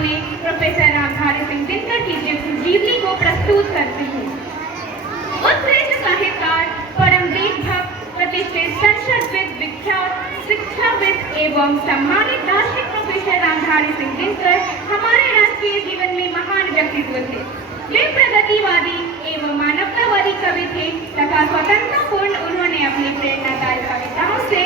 सामने प्रोफेसर रामधारी सिंह दिनकर की जीवनी को प्रस्तुत करती हूँ। उत्कृष्ट साहित्यकार, परम देशभक्त, प्रतिष्ठित संसदविद, विख्यात शिक्षाविद एवं सम्मानित दार्शनिक प्रोफेसर रामधारी सिंह दिनकर हमारे राष्ट्रीय जीवन में महान व्यक्तित्व थे। वे प्रगतिवादी एवं मानवतावादी कवि थे तथा स्वतंत्रतापूर्ण उन्होंने अपनी प्रेरणादायी कविताओं से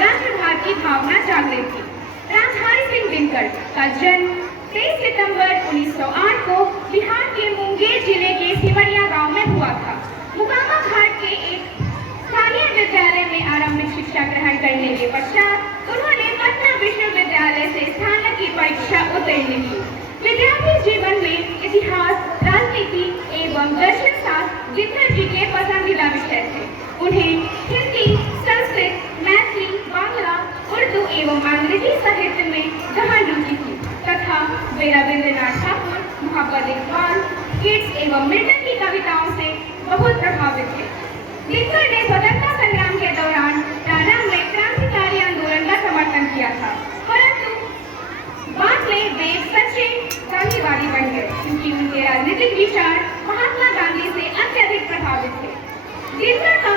राष्ट्रभाव की भावना जागृत की। रामधारी सिंह दिनकर का जन्म 23 सितंबर 1908 को बिहार के मुंगेर जिले के सिमरिया गांव में हुआ था। मुकामा घाट के एक स्थानीय विद्यालय में आरंभिक शिक्षा ग्रहण करने के पश्चात उन्होंने पटना विश्वविद्यालय से स्नातक की परीक्षा उत्तीर्ण की। विद्यार्थी जीवन में इतिहास, राजनीति एवं दर्शन शास्त्र दिनकर जी के पसंदीदा विषय थे। उन्हें हिंदी, संस्कृत, मैथिली, बांग्ला, उर्दू एवं अंग्रेजी साहित्य में गहन रुचि थी तथा वे रविंद्रनाथ ठाकुर, मोहम्मद इकबाल, कीट्स एवं मिल्टन की कविताओं से बहुत प्रभावित थे। दिनकर ने स्वतंत्रता संग्राम के दौरान प्रारंभ में क्रांतिकारी आंदोलन का समर्थन किया था, परंतु बाद में वे सच्चे गांधीवादी बन गए क्योंकि उनके राजनीतिक विचार महात्मा गांधी से अत्यधिक प्रभावित थे। दिनकर का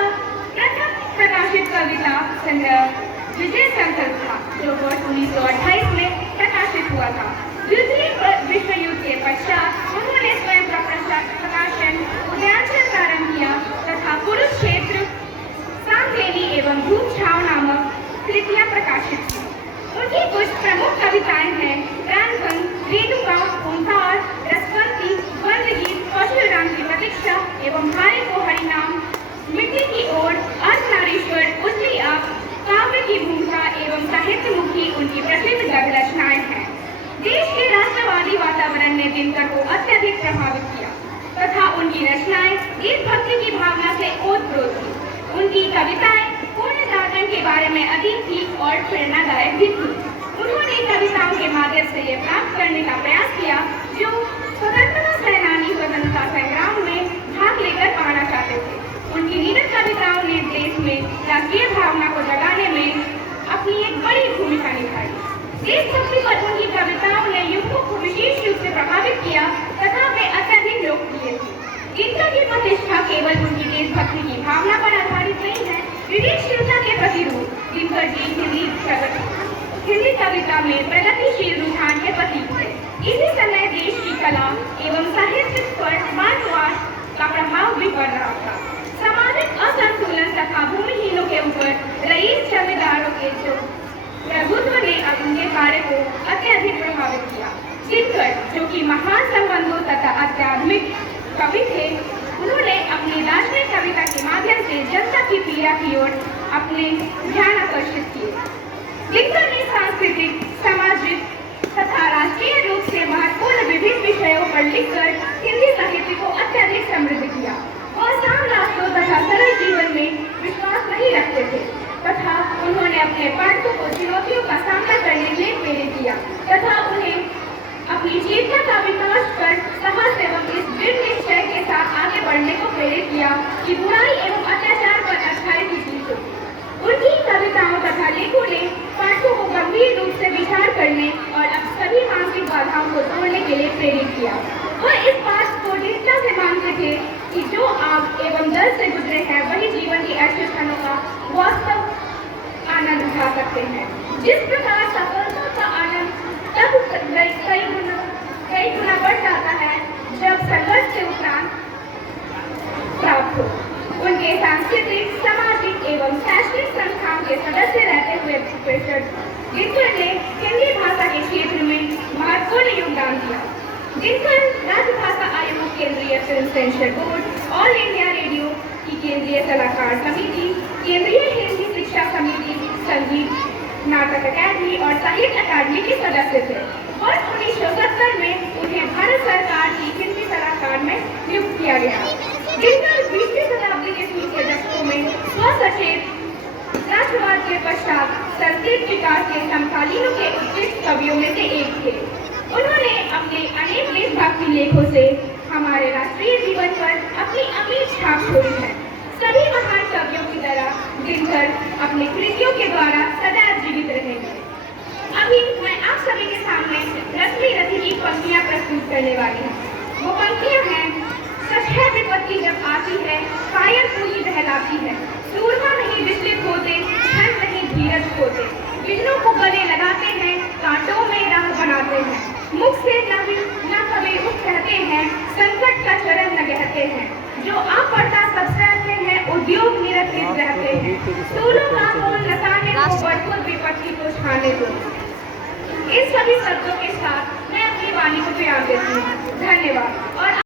प्रथम प्रकाशित कविता संग्रह विजय संकल्प था, जो वर्ष 1928 में प्रकाशित हुआ था। द्वितीय विश्व युद्ध के पश्चात उन्होंने स्वयं का प्रकाशन उदयांचल प्रारंभ किया तथा कुरुक्षेत्र, सांकेली एवं धूप छाव नामक कृतियां प्रकाशित की। उनकी कुछ प्रमुख कविताएं हैं प्राणभंग, रेणुका, ओंकार, रसवंती, वंदगीत, कौशलराम की प्रतीक्षा एवं हारे को हरिनाम, मिट्टी की ओर, अर्धनारीश्वर, उजली आंख, काव्य की भूमिका एवं साहित्यमुखी उनकी प्रसिद्ध गद्य रचनाएं हैं। देश के राष्ट्रवादी वातावरण ने दिनकर को अत्यधिक प्रभावित किया तथा उनकी रचनाएं देशभक्ति की भावना से ओतप्रोत थी। उनकी कविताएं पूर्ण दार्शन के बारे में अधीन थी और प्रेरणादायक भी थी। उन्होंने कविताओं के माध्यम से ये प्राप्त करने का प्रयास किया जो स्वतंत्रता सेनानी स्वतंत्रता संग्राम में भाग लेकर पाना चाहते थे। उनकी नीरस कविताओं ने देश में राष्ट्रीय भावना को जगाने में अपनी एक बड़ी भूमिका निभाई। देशभक्ति पर उनकी कविताओं ने युवकों को विशेष रूप से प्रभावित किया तथा वे अत्यधिक लोकप्रिय थी। दिनकर की प्रतिष्ठा केवल उनकी देशभक्ति की भावना पर आधारित नहीं है, विवेकशीलता के प्रतिरूप दिनकर जी हिंदी कविता में प्रगतिशील रुझान के प्रतीक थे। इसी समय देश की कला एवं साहित्य पर मार्क्सवाद का प्रभाव भी पड़ रहा था। सामाजिक असंतुलन तथा भूमिहीनों के ऊपर रईस जमींदारों के जो प्रभुत्व ने उनके कार्य को अत्यधिक प्रभावित किया। दिनकर जो कि महान संबंधों तथा आध्यात्मिक कवि थे, उन्होंने अपनी दार्शनिक कविता के माध्यम से जनता की पीड़ा की ओर अपने ध्यान आकर्षित किए। दिनकर ने सांस्कृतिक, सामाजिक तथा राष्ट्रीय रूप से महत्वपूर्ण विभिन्न विषयों पर लिखकर हिंदी साहित्य को अत्यधिक समृद्ध किया। वह आसान रास्तों तथा सरल जीवन में विश्वास नहीं रखते थे तथा उन्होंने अपने पाठकों को चुनौतियों का सामना करने के लिए प्रेरित किया तथा उन्हें अपनी चेतना का विकास कर साहस एवं इस दृढ़ निश्चय के साथ आगे बढ़ने को प्रेरित किया कि बुराई एवं अत्याचार पर अच्छाई की जीत होगी। उनकी कविताओं तथा लेखों ने पाठकों को गंभीर रूप से विचार करने और अब सभी मानसिक बाधाओं को तोड़ने के लिए प्रेरित किया। वह इस बात को दृढ़ता से मानते थे कि जो आग एवं दर्द से गुजरे हैं वही जीवन के अच्छे क्षणों का वास्तव आनंद उठा सकते हैं। जिस प्रकार सफलता का आनंद तब कई गुना बढ़ जाता है जब संघर्ष के उपरांत प्राप्त हो। उनके सांस्कृतिक, सामाजिक एवं शैक्षणिक संस्थाओं के सदस्य रहते हुए प्रोफेसर दिनकर ने हिंदी भाषा के क्षेत्र में महत्वपूर्ण योगदान दिया। दिनकर राजभाषा आयोग, केंद्रीय film sensor board, all India radio की केंद्रीय सलाहकार समिति, केंद्रीय हिंदी शिक्षा समिति, संगीत नाटक अकादमी और साहित्य अकादमी के सदस्य थे। वर्ष 1970 में उन्हें भारत सरकार की हिंदी सलाहकार में नियुक्त किया गया। दिनकर 20वीं शताब्दी के शुरू के दशकों में स्वसचेत राष्ट्रवाद के पश्चात संस्कृत विकास के समकालीनों के उत्कृष्ट कवियों में से एक थे। उन्होंने अपने अनेक देशभक्ति लेखों से हमारे राष्ट्रीय जीवन पर अपनी अमिट छाप छोड़ी है। सभी महान कवियों की तरह दिनकर अपनी कृतियों के द्वारा सदैव जीवित रहेंगे। अभी मैं आप सभी के सामने रश्मि करने वाली है। वो पंक्तियां हैं, सच है विपत्ति जब आती है, कायर पूरी बहलाती है, सूरमा नहीं विचलित होते, क्षण नहीं धीरज खोते, बिन्नों को गले लगाते हैं, कांटों में राह बनाते हैं, मुख से न कभी उठ कहते हैं, संकट का चरण न कहते हैं, जो आप पड़ता सब सहते हैं, उद्योग निरंतर रहते हैं, सूलों का मोल नसाने को बढ़पुर विपत्ति को छाने को। इस सभी शब्दों के साथ मैं अपनी वाणी को विराम देती हूँ। धन्यवाद। और